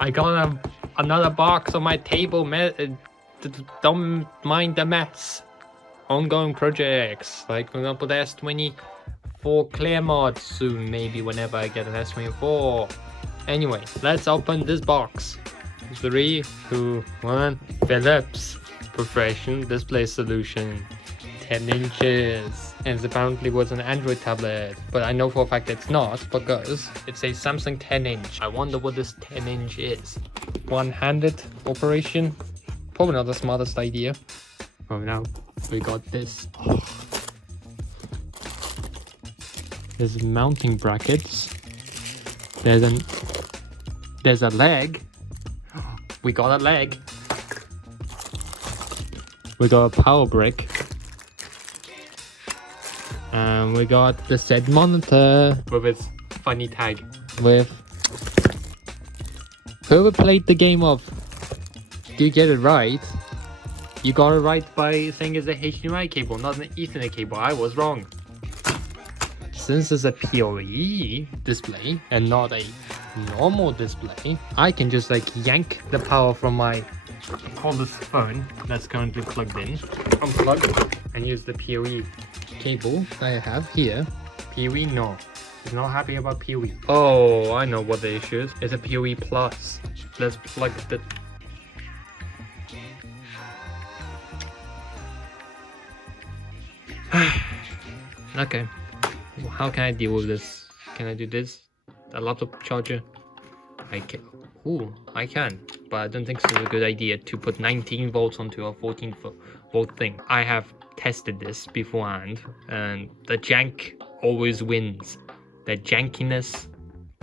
I got another box on my table. Don't mind the mess. Ongoing projects, like for example the S24 clear mod soon, maybe whenever I get an S24. Anyway, let's open this box. 3, 2, 1. Philips Professional Display Solution, 10 inches, and it apparently was an Android tablet, but I know for a fact it's not because it's a Samsung 10 inch. I wonder what this 10 inch is. One-handed operation, probably not the smartest idea. Oh, now we got this. There's mounting brackets. There's a leg. We got a leg. We got a power brick. And we got the set monitor with its funny tag. With whoever played the game of Do You Get It Right? You got it right by saying it's a HDMI cable, not an Ethernet cable. I was wrong. Since it's a PoE display and not a normal display, I can just like yank the power from my cordless phone that's currently plugged in, unplug, and use the PoE cable that I have here. PoE, no. He's not happy about PoE. Oh, I know what the issue is. It's a PoE Plus. Let's plug the... Okay, how can I deal with this? Can I do this? A laptop charger? I can. Ooh, I can, but I don't think it's a good idea to put 19 volts onto a 14 volt thing. I have tested this beforehand, and the jank always wins. The jankiness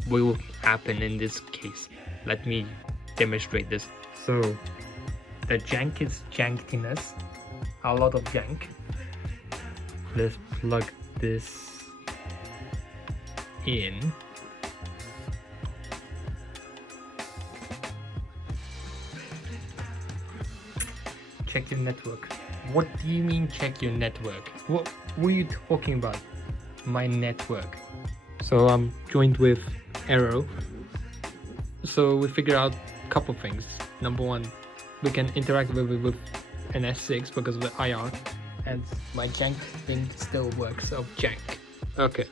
will happen in this case. Let me demonstrate this. So, the jank is jankiness, a lot of jank. Let's plug this in. Check your network. What do you mean check your network? What were you talking about? My network. So I'm joined with Arrow. So we figured out a couple things. Number one, we can interact with an S6 because of the IR. And my jank thing still works of jank. Okay.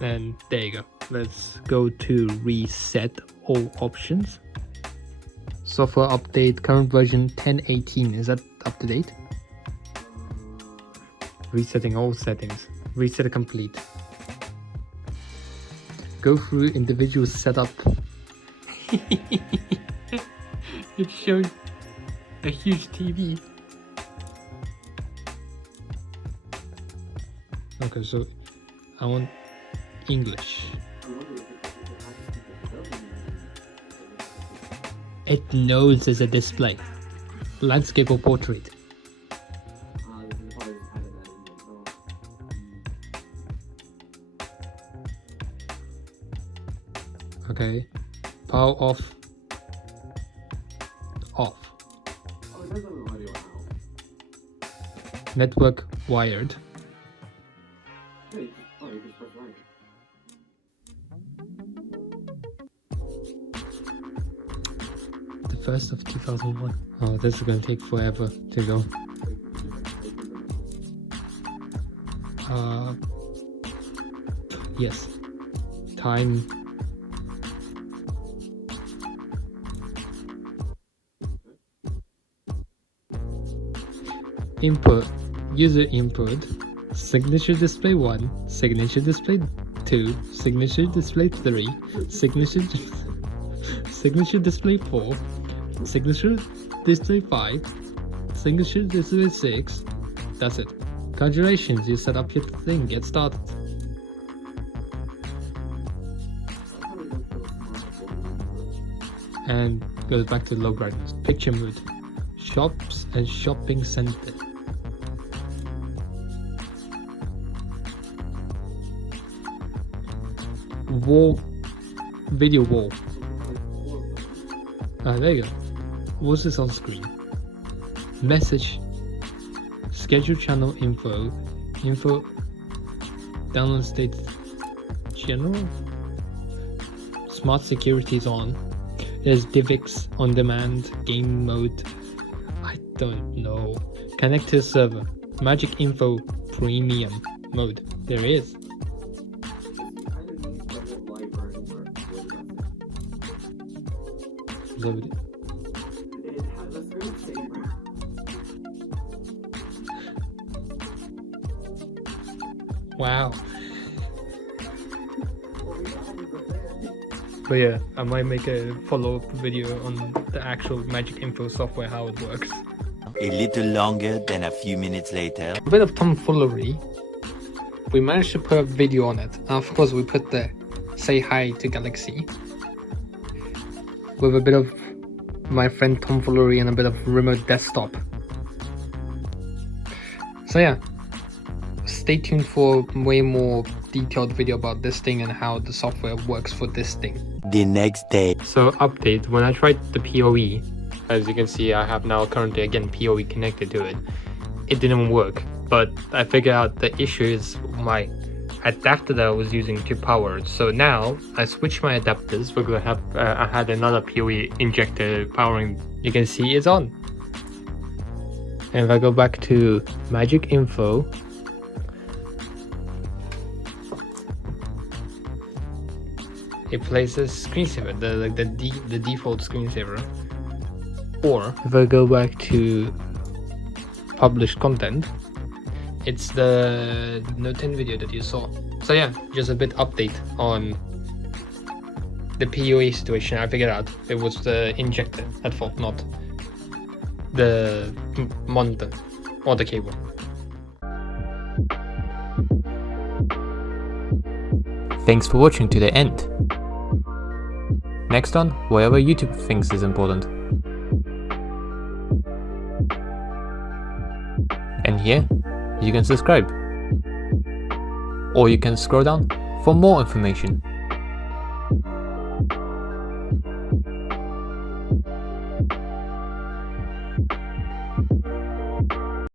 And there you go. Let's go to reset all options. Software update, current version 10.18. Is that up to date? Resetting all settings. Reset complete. Go through individual setup. It shows a huge TV. Okay, so I want English. It knows there's a display. Landscape or portrait. Okay. Power off. Off. Network wired. The 1st of 2001. Oh, this is gonna take forever to go. Yes. Time. Input. User input. Signature display 1, signature display 2, signature display 3, signature display 4, signature display 5, signature display 6. That's it. Congratulations, you set up your thing. Get started. And goes back to low brightness. Picture mode. Shops and shopping center. Wall, video wall. There you go. What's this on screen? Message, schedule channel info, download state general, smart security is on. There's DivX on demand, game mode. I don't know. Connect to server. MagicINFO premium mode. There is. Load. Wow. But yeah, I might make a follow-up video on the actual MagicINFO software, how it works. A little longer than a few minutes later. A bit of tomfoolery. We managed to put a video on it. And of course we put the say hi to Galaxy. With a bit of my friend tomfoolery and a bit of remote desktop. So yeah. Stay tuned for way more detailed video about this thing and how the software works for this thing. The next day. So update, when I tried the PoE, as you can see I have now currently again PoE connected to it. It didn't work, but I figured out the issue is my adapter that I was using to power it. So now I switched my adapters because I had another PoE injector powering. You can see it's on. And if I go back to MagicINFO, it plays a screensaver, the default screensaver. Or if I go back to published content, it's the Note 10 video that you saw. So yeah, just a bit update on the PoE situation. I figured out it was the injector at fault, not the monitor or the cable. Thanks for watching to the end. Next on, whatever YouTube thinks is important. And here, you can subscribe. Or you can scroll down for more information.